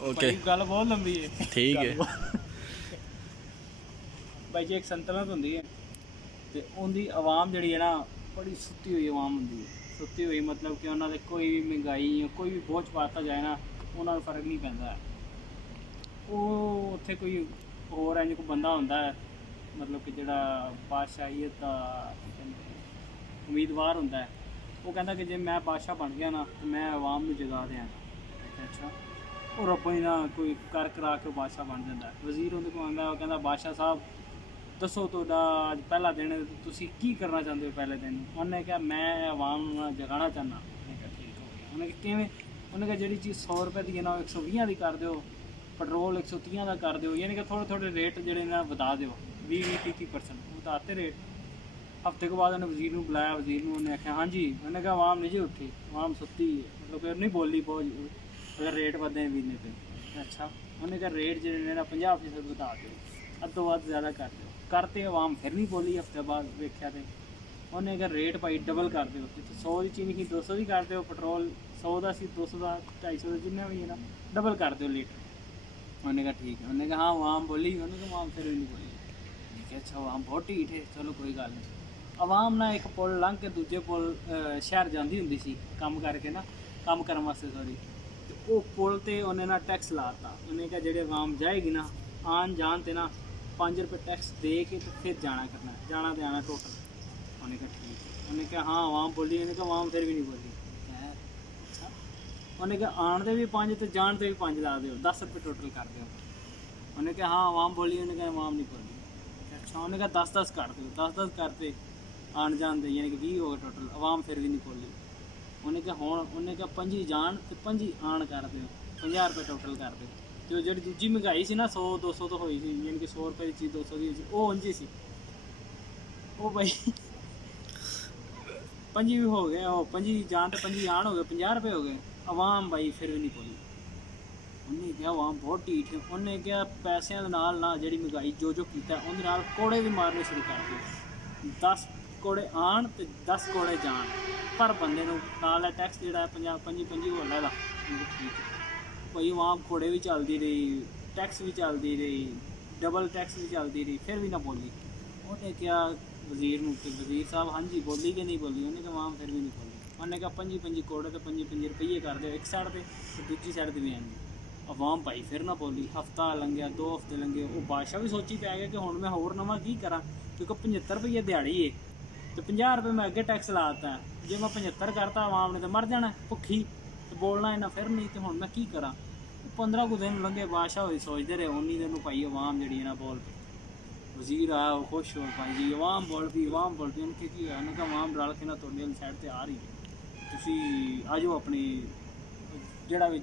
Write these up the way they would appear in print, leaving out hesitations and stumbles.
Okay गल बहुत लंबी है। ठीक है भाई जी एक संतुलत होंगी है तो उनकी आवाम जी है ना बड़ी सुती हुई आवाम होंगी है। सुती हुई मतलब कि उन्होंने कोई भी महंगाई कोई भी बोझ पाता जाए ना उन्होंने फर्क नहीं पैंदा है। वो उत्थे कोई होर इंज कोई बंदा होंदा है मतलब कि जोड़ा बादशाहीयत का उम्मीदवार होंदा है। वो कहता कि जे मैं बादशाह बन गया ना तो मैं आवाम में जगा दें। अच्छा वो रब्बों ही ना कोई कर करा के बादशाह बन जाता है। वजीर उन्हें को आंदा कहता बादशाह साहब दसो तुहाडा अज पहला दिन है तुसी की करना चाहते हो पहले दिन। उन्हें कहा मैं आवाम जगाना चाहना। उन्हें कहा ठीक हो गया। उन्हें किवें उन्हें कहा जी चीज़ 100 रुपए की है ना 120 की कर दो पेट्रोल 130 का कर दो यानी कि थोड़े थोड़े रेट जोड़े ना बता दो 20-30% बताते रेट। हफ्ते के बाद उन्हें वजीर को बुलाया। वजीर ने उन्हें आख्या हाँ जी। उन्हें कहा आवाम नहीं जी उठी आवाम सुती है मतलब फिर नहीं बोली बहुत अगर रेट बदे महीने पे। अच्छा उन्हें कहा रेट जो ना 50% बता दो अद्धों वध ज़्यादा कर दो करते आवाम फिर नहीं बोली। हफ्ते बाद वेख्या तो उन्हें कहा रेट भाई डबल कर दो तो 100 की चीनी की 200 की कर दो पेट्रोल 100 का सी 200 का 250 का जिन्ना भी है ना डबल कर दो लीटर। उन्हें कहा ठीक है। उन्हें कहा हाँ आवाम बोली। उन्हें कहा आवाम फिर भी नहीं बोली। ठीक है अच्छा आवाम बहुत ढीठ है चलो कोई गल नहीं। आवाम ना एक पुल लंघ के दूजे पुल शहर जाती होंगी सी काम करके ना काम करने वास्ते सॉरी तो वो पुल ते उन्हें ना टैक्स लाता। उन्हें कहा जेडे आवाम जाएगी ना आन जान ते ना 5 रुपये टैक्स दे के तो फिर जाना करना जाना तो आना टोटल। उन्हें कहा ठीक है। उन्हें कहा हाँ आवाम बोली। उन्हें कहा आवाम फिर भी नहीं बोली। अच्छा उन्हें कहा आन दे भी 5 तो जान ते भी 5 ला दो 10 रुपये टोटल कर दो। उन्हें कहा हाँ आवाम बोली। उन्हें कहा आवाम नहीं बोली। अच्छा उन्हें कहा 10-10 कर दो 10-10 करते आन जान दे यानी कि 20 हो गए टोटल आवाम फिर भी नहीं बोली। उन्हें कहा हूँ उन्हें कहा 5 जान तो 5 आन कर दो 50 रुपये टोटल कर दो। जो जी दूजी महंगाई सी ना 100-200 तो हुई थी यानी कि 100 रुपये की चीज़ 200 की वो उंजी सी वो भाई 5 भी हो गए वो 5 जान तो 5 आन हो गए 50 रुपये हो गए आवाम भाई फिर भी नहीं बोली। उन्हें कहा आवाम बहुत ढीठ है। उन्हें कहा पैसों के नाल ना जी महंगाई जो किया उन्हें कोड़े भी मारने शुरू कर दिए 10 कोड़े आन तो 10 कोड़े जान पर बंदे नाल टैक्स जोड़ा है 50-50 हो लैला। ठीक है भाई आवाम कोड़े भी चलती रही टैक्स भी चलती रही डबल टैक्स भी चलती रही फिर भी ना बोली। उन्हें क्या वजीर वजीर साहब हाँ जी बोली कि नहीं बोली। उन्हें कहा आवाम फिर भी नहीं बोली। उन्हें कहा 5-5 कोड़े तो 5-5 रुपये कर दो एक साइड पर तो दूजी साइड पर भी आएंगे आवाम भाई फिर ना बोली। हफ्ता लंघिया 2 हफ्ते लंघे वो बादशाह भी सोची पै गया कि हुण मैं होर नवां की करा क्योंकि 75 रुपये दिहाड़ी है तो 50 रुपये मैं अगे टैक्स लाता है जे मैं 75 करता आवाम ने तो मर जाना भुखी तो बोलना इन्ना फिर नहीं तो हुण मैं की करा। 15 कुछ दिन लंघे बादशाह होई सोचते रहे उन्नी दिन भाई आवाम जी ना बोल पी। वजीर आया वो खुश हो भाई जी आवाम बोल पी उनके की होया। उन्हें कहा आवाम रल के ना तुहाडी साइड पर आ रही है तुसी आ जाओ अपनी जोड़ा भी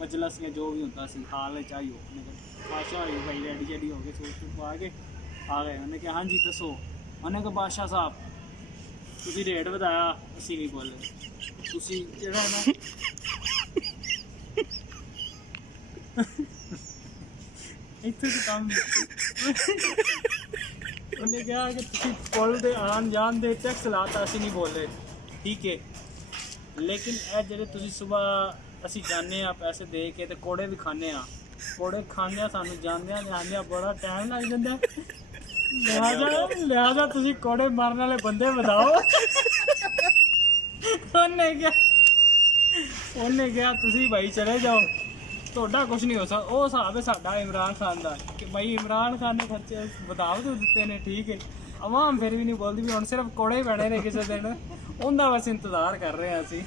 मजलस या जो भी होता सी हाल चाहिए बादशाह हो भाई रेडी शेडी हो गए सूट पा के आ गए। उन्हें कहा हाँ जी दसो। उन्हें कहा बादशाह साहब तुसी रेट बताया असी नहीं बोले तुसी जेड़ा है ना इत्थे तो काम उन्हें कहा कि तुसी पुल दे आन जान दे टैक्स लाता असी नहीं बोले ठीक है लेकिन ए जेडे तुसी सुबह असी जाने पैसे दे के तो कोड़े भी खाने कोड़े खाने सानू जाने आने बड़ा टाइम लग जाता लिहाजा तुसी कोड़े मारने वाले बंदे बताओ। उन्हें क्या तुसी भाई चले जाओ तोड़ा कुछ नहीं हो सकता वो हिसाब है साडा इमरान खान का कि भाई इमरान खान ने खर्चे बताओ तो दिते ने ठीक है आवाम फिर भी नहीं बोलती भी हम सिर्फ कोड़े ही पैने ने किसी दिन उनका बस इंतजार कर रहे हैं असी।